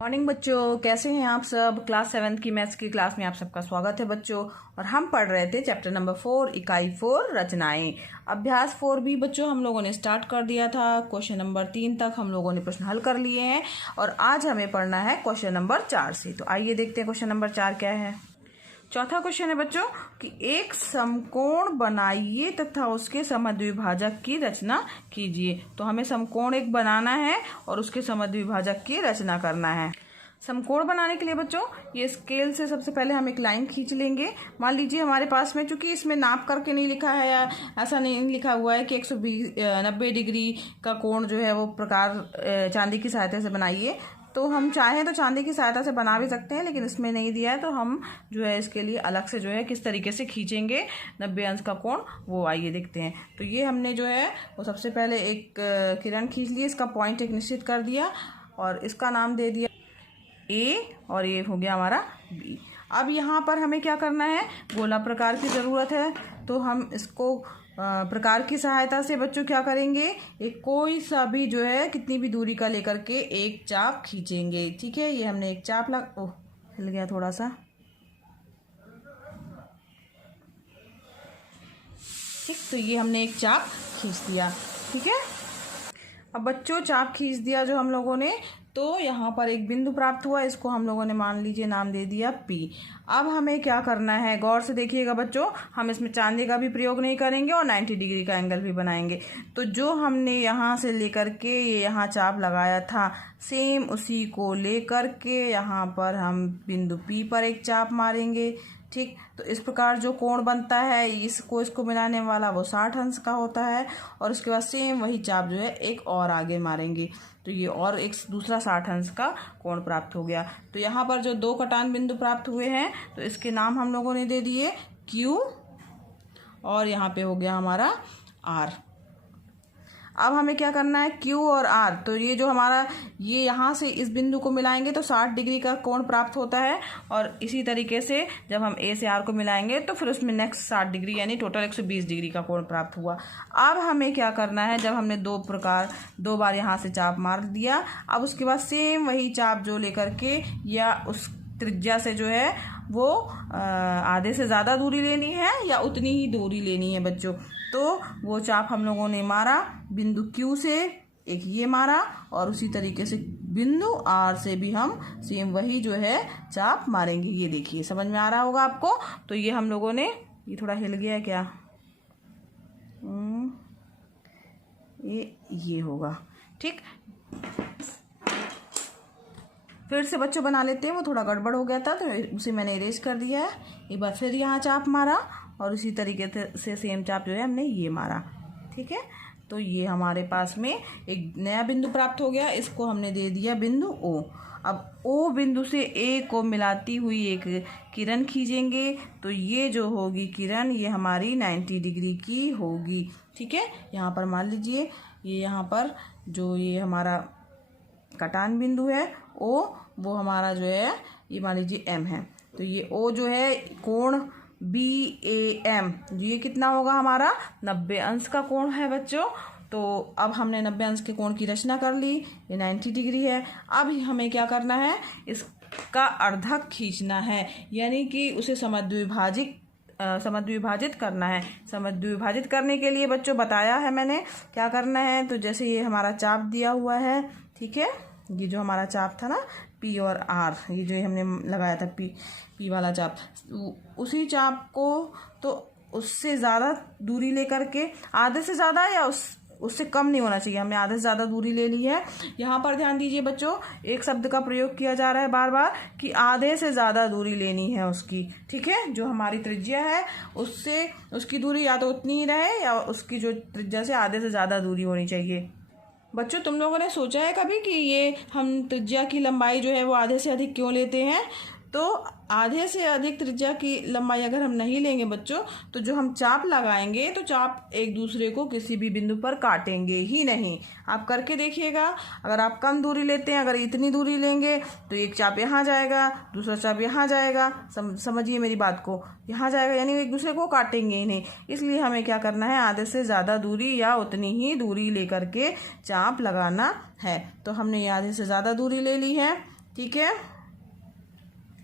Morning बच्चों, कैसे हैं आप सब। क्लास 7 की मैथ्स की क्लास में आप सबका स्वागत है बच्चों। और हम पढ़ रहे थे चैप्टर नंबर 4 इकाई 4 रचनाएं। अभ्यास 4 भी बच्चों हम लोगों ने स्टार्ट कर दिया था। क्वेश्चन नंबर 3 तक हम लोगों ने प्रश्न हल कर लिए हैं और आज हमें पढ़ना है क्वेश्चन नंबर 4 से। तो आइए देखते हैं क्वेश्चन नंबर 4 क्या है। चौथा क्वेश्चन है बच्चों कि एक समकोण बनाइए तथा उसके समद्विभाजक की रचना कीजिए। तो हमें समकोण एक बनाना है और उसके समद्विभाजक की रचना करना है। समकोण बनाने के लिए बच्चों ये स्केल से सबसे पहले हम एक लाइन खींच लेंगे। मान लीजिए हमारे पास में, चूंकि इसमें नाप करके नहीं लिखा है या ऐसा नहीं लिखा हुआ है कि 190 डिग्री का कोण जो है वो प्रकार चांदी की सहायता से बनाइए, तो हम चाहें तो चांदी की सहायता से बना भी सकते हैं, लेकिन इसमें नहीं दिया है तो हम जो है इसके लिए अलग से जो है किस तरीके से खींचेंगे 90 अंश का कोण, वो आइए देखते हैं। तो ये हमने जो है वो सबसे पहले एक किरण खींच ली, इसका पॉइंट एक निश्चित कर दिया और इसका नाम दे दिया ए और ये हो गया हमारा बी। अब यहाँ पर हमें क्या करना है, गोला प्रकार की ज़रूरत है, तो हम इसको प्रकार की सहायता से बच्चों क्या करेंगे, एक कोई सा भी जो है कितनी भी दूरी का लेकर के एक चाप खींचेंगे। ठीक है, ये हमने एक चाप ओह हिल गया थोड़ा सा, ठीक, तो ये हमने एक चाप खींच दिया। ठीक है, अब बच्चों चाप खींच दिया जो हम लोगों ने, तो यहाँ पर एक बिंदु प्राप्त हुआ, इसको हम लोगों ने मान लीजिए नाम दे दिया P। अब हमें क्या करना है, गौर से देखिएगा बच्चों, हम इसमें चांदी का भी प्रयोग नहीं करेंगे और 90 डिग्री का एंगल भी बनाएंगे। तो जो हमने यहाँ से लेकर के ये यहाँ चाप लगाया था, सेम उसी को लेकर के यहाँ पर हम बिंदु P पर एक चाप मारेंगे। ठीक, तो इस प्रकार जो कोण बनता है इसको मिलाने वाला वो 60 अंश का होता है और उसके बाद सेम वही चाप जो है एक और आगे मारेंगे, तो ये और एक दूसरा 60 अंश का कोण प्राप्त हो गया। तो यहाँ पर जो दो कटान बिंदु प्राप्त हुए हैं तो इसके नाम हम लोगों ने दे दिए Q और यहाँ पे हो गया हमारा R। अब हमें क्या करना है, Q और R, तो ये जो हमारा ये यहाँ से इस बिंदु को मिलाएंगे तो 60 डिग्री का कोण प्राप्त होता है और इसी तरीके से जब हम A से R को मिलाएंगे तो फिर उसमें नेक्स्ट 60 डिग्री यानी टोटल 120 डिग्री का कोण प्राप्त हुआ। अब हमें क्या करना है, जब हमने दो बार यहाँ से चाप मार दिया, अब उसके बाद सेम वही चाप जो लेकर के या उस त्रिज्या से जो है वो आधे से ज़्यादा दूरी लेनी है या उतनी ही दूरी लेनी है बच्चों। तो वो चाप हम लोगों ने मारा बिंदु Q से, एक ये मारा और उसी तरीके से बिंदु R से भी हम सेम वही जो है चाप मारेंगे। ये देखिए समझ में आ रहा होगा आपको। तो ये हम लोगों ने, ये थोड़ा हिल गया क्या, ये होगा। ठीक, फिर से बच्चों बना लेते हैं, वो थोड़ा गड़बड़ हो गया था तो उसे मैंने इरेज कर दिया है। एक बार फिर यहाँ चाप मारा और उसी तरीके से सेम चाप जो है हमने ये मारा। ठीक है, तो ये हमारे पास में एक नया बिंदु प्राप्त हो गया, इसको हमने दे दिया बिंदु O। अब O बिंदु से A को मिलाती हुई एक किरण खींचेंगे, तो ये जो होगी किरण ये हमारी 90 डिग्री की होगी। ठीक है, यहाँ पर मान लीजिए ये यहाँ पर जो ये हमारा कटान बिंदु है O, वो हमारा जो है ये मान लीजिए M है, तो ये O जो है कोण BAM, ये कितना होगा हमारा 90 अंश का कोण है बच्चों। तो अब हमने 90 अंश के कोण की रचना कर ली, ये 90 डिग्री है। अब हमें क्या करना है, इसका अर्धक खींचना है, यानी कि उसे समद्विभाजित करना है। समद्विभाजित करने के लिए बच्चों बताया है मैंने क्या करना है। तो जैसे ये हमारा चाप दिया हुआ है, ठीक है, ये जो हमारा चाप था ना P और R, ये जो हमने लगाया था P वाला चाप, उसी चाप को तो उससे ज़्यादा दूरी लेकर के, आधे से ज़्यादा या उससे कम नहीं होना चाहिए, हमने आधे से ज़्यादा दूरी ले ली है। यहाँ पर ध्यान दीजिए बच्चों, एक शब्द का प्रयोग किया जा रहा है बार बार कि आधे से ज़्यादा दूरी लेनी है उसकी। ठीक है, जो हमारी त्रिज्या है उससे उसकी दूरी या तो उतनी ही रहे या उसकी जो त्रिज्या से आधे से ज़्यादा दूरी होनी चाहिए। बच्चों तुम लोगों ने सोचा है कभी कि ये हम त्रिज्या की लंबाई जो है वो आधे से अधिक क्यों लेते हैं? तो आधे से अधिक त्रिज्या की लंबाई अगर हम नहीं लेंगे बच्चों, तो जो हम चाप लगाएंगे तो चाप एक दूसरे को किसी भी बिंदु पर काटेंगे ही नहीं। आप करके देखिएगा, अगर आप कम दूरी लेते हैं, अगर इतनी दूरी लेंगे तो एक चाप यहाँ जाएगा, दूसरा चाप यहाँ जाएगा, समझिए मेरी बात को, यहाँ जाएगा, यानी एक दूसरे को काटेंगे ही नहीं। इसलिए हमें क्या करना है, आधे से ज़्यादा दूरी या उतनी ही दूरी लेकर के चाप लगाना है। तो हमने ये आधे से ज़्यादा दूरी ले ली है। ठीक है।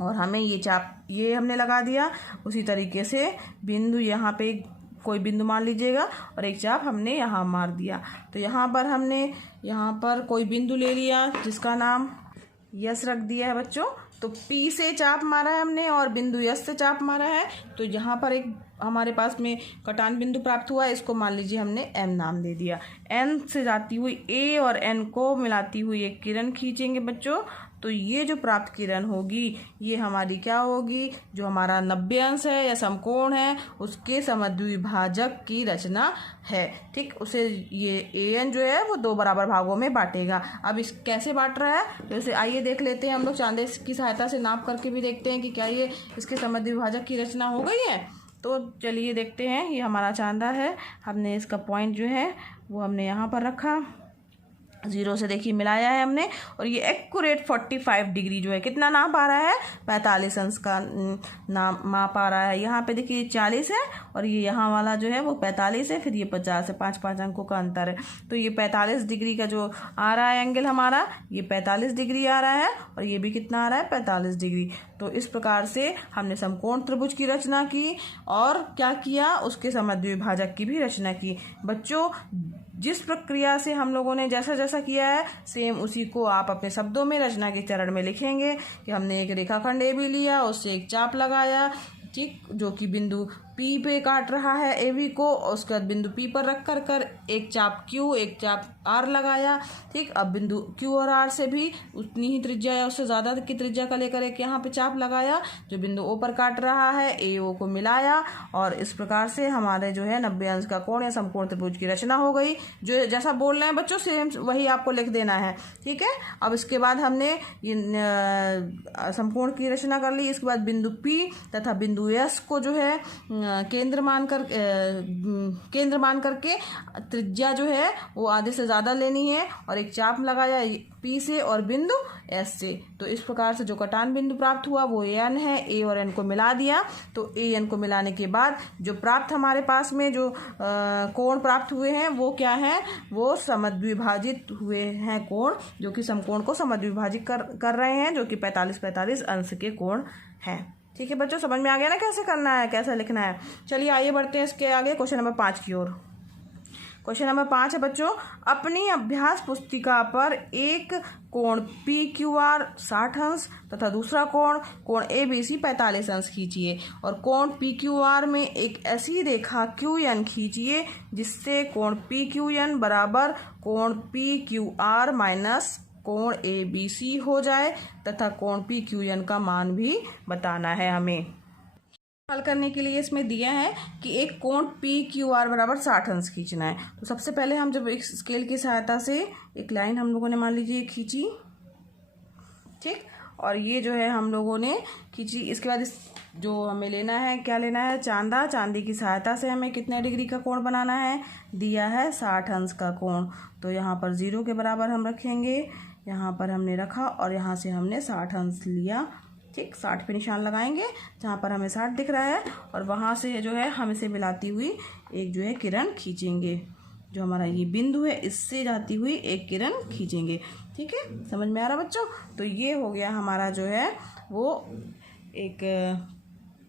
और हमें ये चाप ये हमने लगा दिया। उसी तरीके से बिंदु यहाँ पे कोई बिंदु मान लीजिएगा और एक चाप हमने यहाँ मार दिया। तो यहाँ पर हमने यहाँ पर कोई बिंदु ले लिया जिसका नाम यस रख दिया है बच्चों। तो पी से चाप मारा है हमने और बिंदु यस से चाप मारा है। तो यहाँ पर एक हमारे पास में कटान बिंदु प्राप्त हुआ है, इसको मान लीजिए हमने एम नाम दे दिया। एन से जाती हुई ए और एन को मिलाती हुई एक किरण खींचेंगे बच्चों। तो ये जो प्राप्त किरण होगी ये हमारी क्या होगी, जो हमारा 90 अंश है या समकोण है उसके समद्विभाजक की रचना है। ठीक, उसे ये एन जो है वो 2 बराबर भागों में बांटेगा। अब इस कैसे बांट रहा है तो इसे आइए देख लेते हैं हम लोग। चांदे की सहायता से नाप करके भी देखते हैं कि क्या ये इसके समद्विभाजक की रचना हो गई है। तो चलिए देखते हैं। ये हमारा चांदा है, हमने इसका पॉइंट जो है वो हमने यहाँ पर रखा, 0 से देखिए मिलाया है हमने और ये एक्यूरेट 45 डिग्री जो है कितना नाप आ रहा है, 45 अंश का नाम माप आ रहा है। यहाँ पे देखिए 40 है और ये यहाँ वाला जो है वो 45 है, फिर ये 50 है, 5-5 अंकों का अंतर है। तो ये 45 डिग्री का जो आ रहा है एंगल हमारा, ये 45 डिग्री आ रहा है और ये भी कितना आ रहा है, 45 डिग्री। तो इस प्रकार से हमने समकोण त्रिभुज की रचना की और क्या किया, उसके समद्विभाजक की भी रचना की। बच्चों जिस प्रक्रिया से हम लोगों ने जैसा जैसा किया है सेम उसी को आप अपने शब्दों में रचना के चरण में लिखेंगे कि हमने एक रेखाखंड ए भी लिया, उससे एक चाप लगाया, ठीक, जो कि बिंदु पी पे काट रहा है ए बी को, उसके बाद बिंदु पी पर रख कर एक चाप क्यू एक चाप आर लगाया। ठीक, अब बिंदु क्यू और आर से भी उतनी ही त्रिज्या या उससे ज़्यादा की त्रिज्या का लेकर एक यहाँ पे चाप लगाया जो बिंदु ओ पर काट रहा है, ए ओ को मिलाया और इस प्रकार से हमारे जो है 90 अंश का कोण या समकोण त्रिभुज की रचना हो गई। जो जैसा बोल रहे हैं बच्चों सेम वही आपको लिख देना है। ठीक है, अब इसके बाद हमने ये समकोण की रचना कर ली। इसके बाद बिंदु पी तथा बिंदु एस को जो है केंद्र मान करके त्रिज्या जो है वो आधे से ज़्यादा लेनी है और एक चाप लगाया पी से और बिंदु एस से। तो इस प्रकार से जो कटान बिंदु प्राप्त हुआ वो एन है, ए और एन को मिला दिया। तो ए एन को मिलाने के बाद जो प्राप्त हमारे पास में जो कोण प्राप्त हुए हैं वो क्या है, वो समद्विभाजित हुए हैं कोण, जो कि समकोण को समद्विभाजित कर रहे हैं, जो कि 45-45 अंश के कोण हैं। ठीक है बच्चों, समझ में आ गया ना कैसे करना है, कैसे लिखना है। चलिए आइए बढ़ते हैं इसके आगे क्वेश्चन नंबर 5 की ओर। क्वेश्चन नंबर 5 है बच्चों, अपनी अभ्यास पुस्तिका पर एक कोण पी क्यू आर 60 अंश तथा दूसरा कोण ए बी सी 45 अंश खींचिए और कोण पी क्यू आर में एक ऐसी रेखा क्यू एन खींचिए जिससे कोण पी क्यू एन बराबर कोण पी क्यू आर माइनस कोण ए बी सी हो जाए तथा कोण पी क्यू एन का मान भी बताना है हमें। हल करने के लिए इसमें दिया है कि एक कोण पी क्यू आर बराबर 60 अंश खींचना है। तो सबसे पहले हम जब एक स्केल की सहायता से एक लाइन हम लोगों ने मान लीजिए खींची, ठीक, और ये जो है हम लोगों ने खींची। इसके बाद इस जो हमें लेना है, क्या लेना है, चांदा। चांदी की सहायता से हमें कितने डिग्री का कोण बनाना है, दिया है 60 अंश का कोण। तो यहाँ पर 0 के बराबर हम रखेंगे, यहाँ पर हमने रखा और यहाँ से हमने 60 अंश लिया। ठीक, 60 पे निशान लगाएंगे जहाँ पर हमें 60 दिख रहा है और वहाँ से जो है हम इसे मिलाती हुई एक जो है किरण खींचेंगे। जो हमारा ये बिंदु है इससे जाती हुई एक किरण खींचेंगे। ठीक है, समझ में आ रहा बच्चों। तो ये हो गया हमारा जो है वो एक,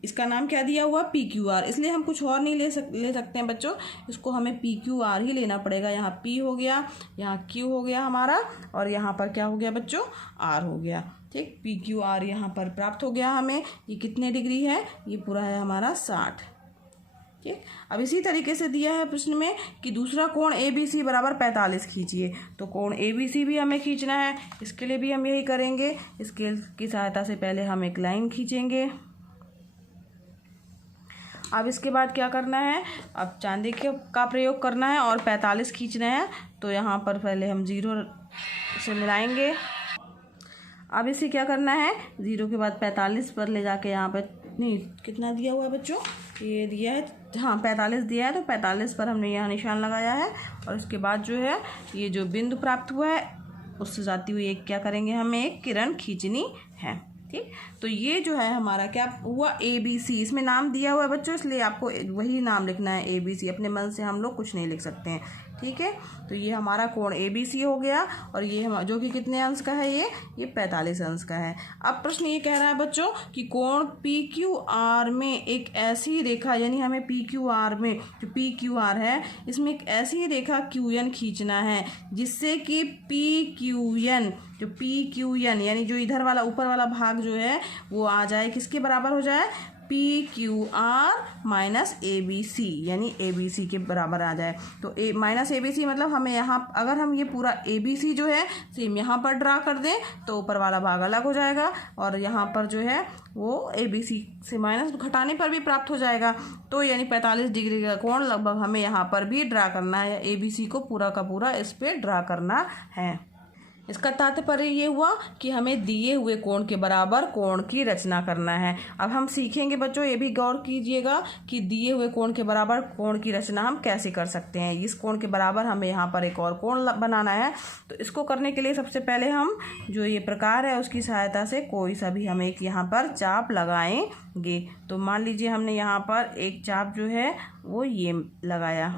इसका नाम क्या दिया हुआ, पी क्यू आर। इसलिए हम कुछ और नहीं ले सकते हैं बच्चों, इसको हमें पी क्यू आर ही लेना पड़ेगा। यहाँ पी हो गया, यहाँ क्यू हो गया हमारा और यहाँ पर क्या हो गया बच्चों, आर हो गया। ठीक, पी क्यू आर यहाँ पर प्राप्त हो गया हमें। ये कितने डिग्री है, ये पूरा है हमारा 60। ठीक, अब इसी तरीके से दिया है प्रश्न में कि दूसरा कोण ए बी सी बराबर 45 खींचिए। तो कोण ए बी सी भी हमें खींचना है, इसके लिए भी हम यही करेंगे। स्केल की सहायता से पहले हम एक लाइन खींचेंगे। अब इसके बाद क्या करना है, अब चांदी का प्रयोग करना है और 45 खींचना है। तो यहाँ पर पहले हम 0 से मिलाएंगे। अब इसे क्या करना है, 0 के बाद 45 पर ले जाके यहाँ पर, नहीं कितना दिया हुआ है बच्चों, ये दिया है, हाँ 45 दिया है। तो 45 पर हमने यहाँ निशान लगाया है और उसके बाद जो है ये जो बिंदु प्राप्त हुआ है उससे जाती हुई एक क्या करेंगे, हमें एक किरण खींचनी है। ठीक, तो ये जो है हमारा क्या हुआ, ए बी सी। इसमें नाम दिया हुआ है बच्चों, इसलिए आपको वही नाम लिखना है, ए बी सी। अपने मन से हम लोग कुछ नहीं लिख सकते हैं। ठीक है। तो ये हमारा कोण ABC हो गया और ये हम जो कि कितने अंश का है, ये 45 अंश का है। अब प्रश्न ये कह रहा है बच्चों कि कोण PQR में एक ऐसी रेखा, यानी हमें PQR में जो PQR है इसमें एक ऐसी रेखा QN खींचना है जिससे कि PQN यानी जो इधर वाला ऊपर वाला भाग जो है वो आ जाए, किसके बराबर हो जाए, PQR माइनस ABC, यानी ABC के बराबर आ जाए। तो माइनस ABC मतलब हमें यहाँ, अगर हम ये पूरा ABC जो है सेम यहाँ पर ड्रा कर दें तो ऊपर वाला भाग अलग हो जाएगा और यहाँ पर जो है वो ABC से माइनस घटाने पर भी प्राप्त हो जाएगा। तो यानी 45 डिग्री का कोण लगभग हमें यहाँ पर भी ड्रा करना है, ABC को पूरा का पूरा इस पर ड्रा करना है। इसका तात्पर्य ये हुआ कि हमें दिए हुए कोण के बराबर कोण की रचना करना है। अब हम सीखेंगे बच्चों, ये भी गौर कीजिएगा कि दिए हुए कोण के बराबर कोण की रचना हम कैसे कर सकते हैं। इस कोण के बराबर हमें यहाँ पर एक और कोण बनाना है। तो इसको करने के लिए सबसे पहले हम जो ये प्रकार है उसकी सहायता से कोई सा भी हम एक यहाँ पर चाप लगाएंगे। तो मान लीजिए हमने यहाँ पर एक चाप जो है वो ये लगाया,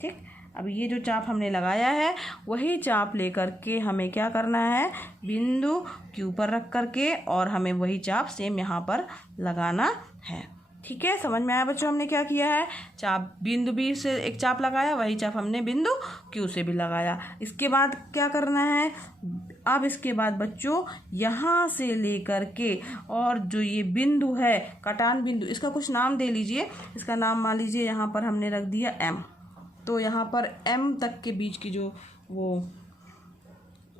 ठीक। अब ये जो चाप हमने लगाया है वही चाप लेकर के हमें क्या करना है, बिंदु Q पर रख करके और हमें वही चाप सेम यहाँ पर लगाना है, ठीक है। समझ में आया बच्चों हमने क्या किया है, चाप बिंदु B से एक चाप लगाया, वही चाप हमने बिंदु Q से भी लगाया। इसके बाद क्या करना है, अब इसके बाद बच्चों यहाँ से लेकर के और जो ये बिंदु है कटान बिंदु, इसका कुछ नाम दे लीजिए। इसका नाम मान लीजिए यहाँ पर हमने रख दिया M। तो यहाँ पर M तक के बीच की जो वो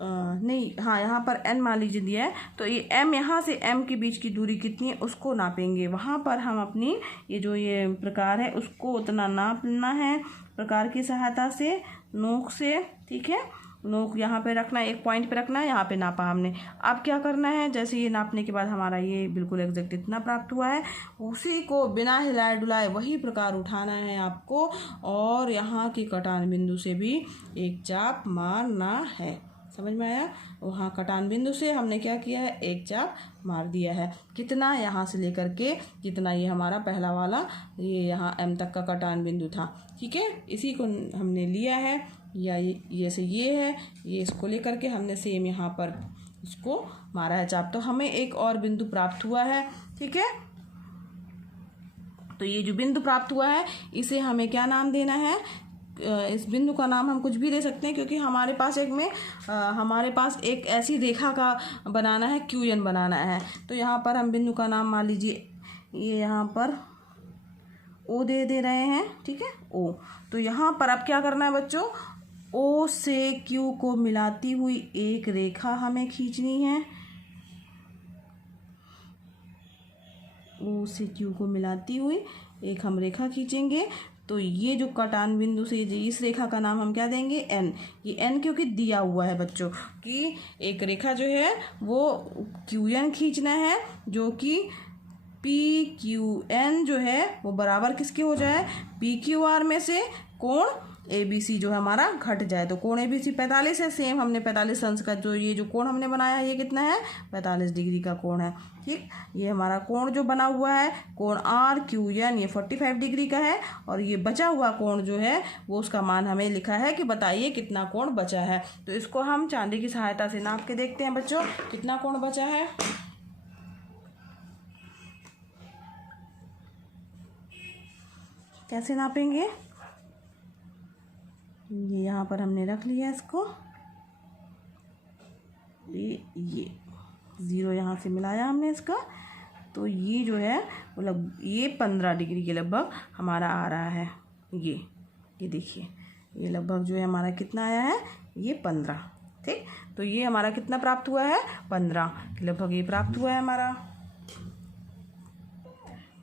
यहाँ पर N मान लीजिए दिया है। तो ये M, यहाँ से M के बीच की दूरी कितनी है उसको नापेंगे। वहाँ पर हम अपनी ये जो ये प्रकार है उसको उतना नाप लेना है प्रकार की सहायता से, नोक से, ठीक है। नोक यहाँ पे रखना है, एक पॉइंट पे रखना है, यहाँ पे नापा हमने। अब क्या करना है, जैसे ये नापने के बाद हमारा ये बिल्कुल एग्जैक्ट इतना प्राप्त हुआ है, उसी को बिना हिलाए डुलाए वही प्रकार उठाना है आपको और यहाँ की कटान बिंदु से भी एक चाप मारना है। समझ में आया, वहाँ कटान बिंदु से हमने क्या किया है, एक चाप मार दिया है। कितना, यहाँ से लेकर के जितना ये हमारा पहला वाला ये यहाँ M तक का कटान बिंदु था, ठीक है। इसी को हमने लिया है, या ये से ये है, ये इसको लेकर के हमने सेम यहाँ पर इसको मारा है चाप। तो हमें एक और बिंदु प्राप्त हुआ है, ठीक है। तो ये जो बिंदु प्राप्त हुआ है इसे हमें क्या नाम देना है, इस बिंदु का नाम हम कुछ भी दे सकते हैं क्योंकि हमारे पास एक ऐसी रेखा का बनाना है, QN बनाना है। तो यहाँ पर हम बिंदु का नाम मान लीजिए ये यहाँ पर O दे रहे हैं, ठीक है, O। तो यहाँ पर अब क्या करना है बच्चों, O से Q को मिलाती हुई एक रेखा हमें खींचनी है। O से Q को मिलाती हुई एक हम रेखा खींचेंगे। तो ये जो कटान बिंदु से इस रेखा का नाम हम क्या देंगे, N। ये N क्योंकि दिया हुआ है बच्चों कि एक रेखा जो है वो QN खींचना है जो कि PQN जो है वो बराबर किसके हो जाए, PQR में से कोण ABC जो हमारा घट जाए। तो कोण ABC 45 है, सेम हमने 45 अंश का जो ये जो कोण हमने बनाया है ये कितना है, 45 डिग्री का कोण है, ठीक। ये हमारा कोण जो बना हुआ है कोण RQN ये 45 डिग्री का है और ये बचा हुआ कोण जो है वो उसका मान हमें लिखा है कि बताइए कितना कोण बचा है। तो इसको हम चांदी की सहायता से नाप के देखते हैं बच्चों कितना कोण बचा है। कैसे नापेंगे, ये यहाँ पर हमने रख लिया इसको, ये 0 यहाँ से मिलाया हमने इसका। तो ये जो है वो ये 15 डिग्री के लगभग हमारा आ रहा है। ये देखिए ये लगभग जो है हमारा कितना आया है, ये 15, ठीक। तो ये हमारा कितना प्राप्त हुआ है, 15 लगभग ये प्राप्त हुआ है हमारा।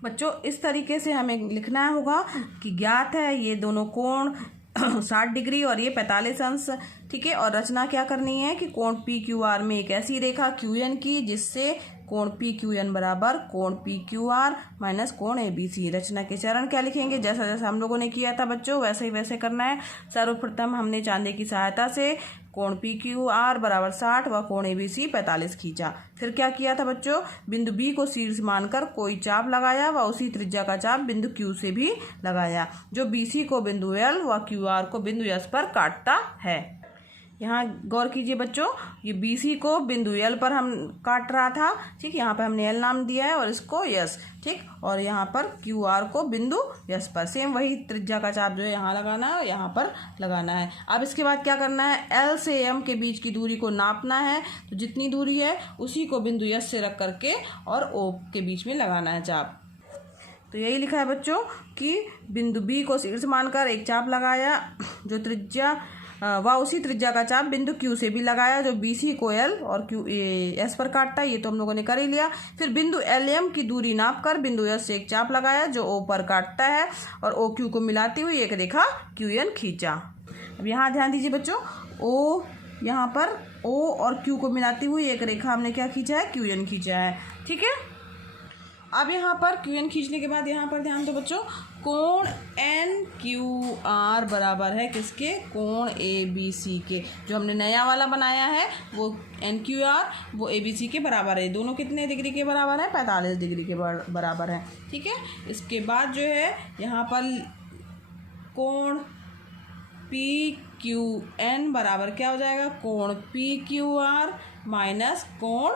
बच्चों इस तरीके से हमें लिखना होगा कि ज्ञात है ये दोनों कोण 60 डिग्री और ये 45 अंश, ठीक है। और रचना क्या करनी है कि कोण PQR में एक ऐसी रेखा QN की जिससे कोण PQN बराबर कोण PQR माइनस कोण ABC। रचना के चरण क्या लिखेंगे, जैसा जैसा हम लोगों ने किया था बच्चों वैसे ही वैसे करना है। सर्वप्रथम हमने चांदे की सहायता से कोण पी क्यू आर बराबर 60 व कोण ABC 45 खींचा। फिर क्या किया था बच्चों, बिंदु बी को शीर्ष मानकर कोई चाप लगाया व उसी त्रिज्या का चाप बिंदु क्यू से भी लगाया, जो BC को बिंदु L व QR को बिंदु S पर काटता है। यहाँ गौर कीजिए बच्चों, ये BC को बिंदु L पर हम काट रहा था, ठीक, यहाँ पर हमने L नाम दिया है और इसको S, ठीक, और यहाँ पर QR को बिंदु S पर सेम वही त्रिज्या का चाप जो है यहाँ लगाना है और यहाँ पर लगाना है। अब इसके बाद क्या करना है, L से M के बीच की दूरी को नापना है, तो जितनी दूरी है उसी को बिंदु S से रख करके और O के बीच में लगाना है चाप। तो यही लिखा है बच्चों कि बिंदु B को शीर्ष मानकर एक चाप लगाया जो त्रिज्या व उसी त्रिज्या का चाप बिंदु Q से भी लगाया, जो BC को L और S पर काटता है, ये तो हम लोगों ने कर ही लिया। फिर बिंदु LM की दूरी नापकर बिंदु S से एक चाप लगाया जो O पर काटता है और OQ को मिलाती हुई एक रेखा QN खींचा। अब यहाँ ध्यान दीजिए बच्चों, O यहाँ पर O और Q को मिलाती हुई एक रेखा हमने क्या खींचा है, QN खींचा है, ठीक है। अब यहाँ पर QN खींचने के बाद यहाँ पर ध्यान दो बच्चों, कोण NQR बराबर है किसके, कोण ABC के। जो हमने नया वाला बनाया है वो NQR वो ABC के बराबर है। दोनों कितने डिग्री के बराबर है, 45 डिग्री के बराबर है, ठीक है। इसके बाद जो है यहाँ पर कोण PQN बराबर क्या हो जाएगा, कोण PQR माइनस कोण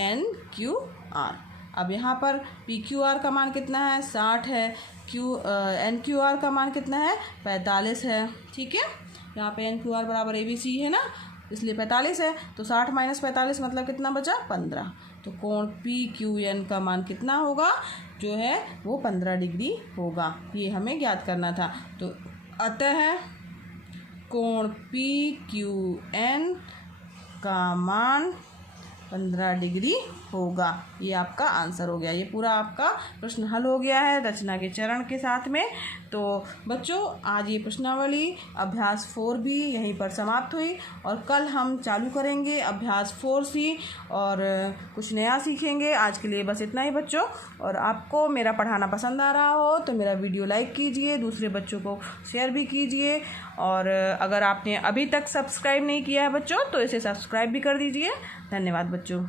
NQR। अब यहाँ पर PQR का मान कितना है, 60 है, NQR का मान कितना है, 45 है, ठीक है। यहाँ पे NQR बराबर ABC है ना, इसलिए 45 है, तो 60 माइनस 45 मतलब कितना बचा, 15। तो कोण PQN का मान कितना होगा, जो है वो 15 डिग्री होगा, ये हमें ज्ञात करना था। तो अतः कोण PQN का मान 15 डिग्री होगा। ये आपका आंसर हो गया। ये पूरा आपका प्रश्न हल हो गया है रचना के चरण के साथ में। तो बच्चों आज ये प्रश्नावली अभ्यास 4 भी यहीं पर समाप्त हुई और कल हम चालू करेंगे अभ्यास 4C और कुछ नया सीखेंगे। आज के लिए बस इतना ही बच्चों। और आपको मेरा पढ़ाना पसंद आ रहा हो तो मेरा वीडियो लाइक कीजिए, दूसरे बच्चों को शेयर भी कीजिए और अगर आपने अभी तक सब्सक्राइब नहीं किया है बच्चों तो इसे सब्सक्राइब भी कर दीजिए। धन्यवाद बच्चों।